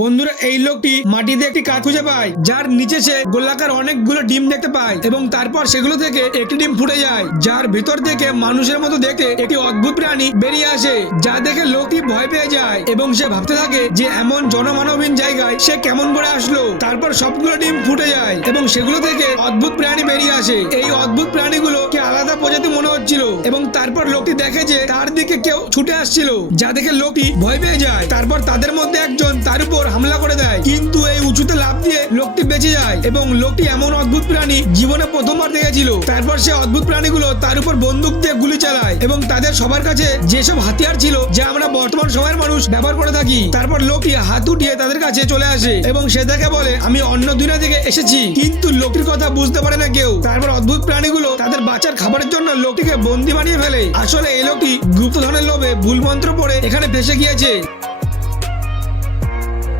বন্ধুরা এই লোকটি মাটিতে একটি কাঠ খুঁজে পায়, যার নিচে সে গোলাকার অনেকগুলো ডিম দেখতে পায় এবং তারপর সেগুলো থেকে একটি ডিম ফুটে যায়, যার ভিতর থেকে মানুষের মতো দেখতে একটি অদ্ভুত প্রাণী বেরিয়ে আসে, যা দেখে লোকটি ভয় পেয়ে যায় এবং সে ভাবতে থাকে যে এমন জনমানবহীন জায়গায় সে কেমন করে আসলো। তারপর সবগুলো ডিম ফুটে যায় এবং সেগুলো থেকে অদ্ভুত প্রাণী বেরিয়ে আসে। এই অদ্ভুত প্রাণীগুলো কি আলাদা প্রজাতি মনে হচ্ছিল এবং তারপর লোকটি দেখে যে তার দিকে কেউ ছুটে আসছিল, যা দেখে লোকটি ভয় পেয়ে যায়। তারপর তাদের মধ্যে একজন তার উপর হামলা করে দেয়, কিন্তু এই উঁচুতে লাফ দিয়ে লোকটি বেঁচে যায় এবং লোকটি এমন অদ্ভুত প্রাণী জীবনে প্রথমবার দেখেছিল। তারপর সে অদ্ভুত প্রাণীগুলো তার উপর বন্দুক দিয়ে গুলি চালায় এবং তাদের সবার কাছে যেসব হাতিয়ার ছিল যা আমরা বর্তমান সময়ের মানুষ ব্যবহার করে থাকি। তারপর লোকটি হাত উঠিয়ে তাদের কাছে চলে আসে এবং সে তাকে বলে, আমি অন্য দুনিয়া থেকে এসেছি। কিন্তু লোকটির কথা বুঝতে পারে না কেউ। তারপর অদ্ভুত প্রাণীগুলো তাদের বাচ্চার খাবারের জন্য লোকটিকে বন্দি বানিয়ে ফেলে। আসলে এই লোকটি গুপ্তধনের লোভে ভুল মন্ত্র পড়ে এখানে ফেসে গিয়েছে।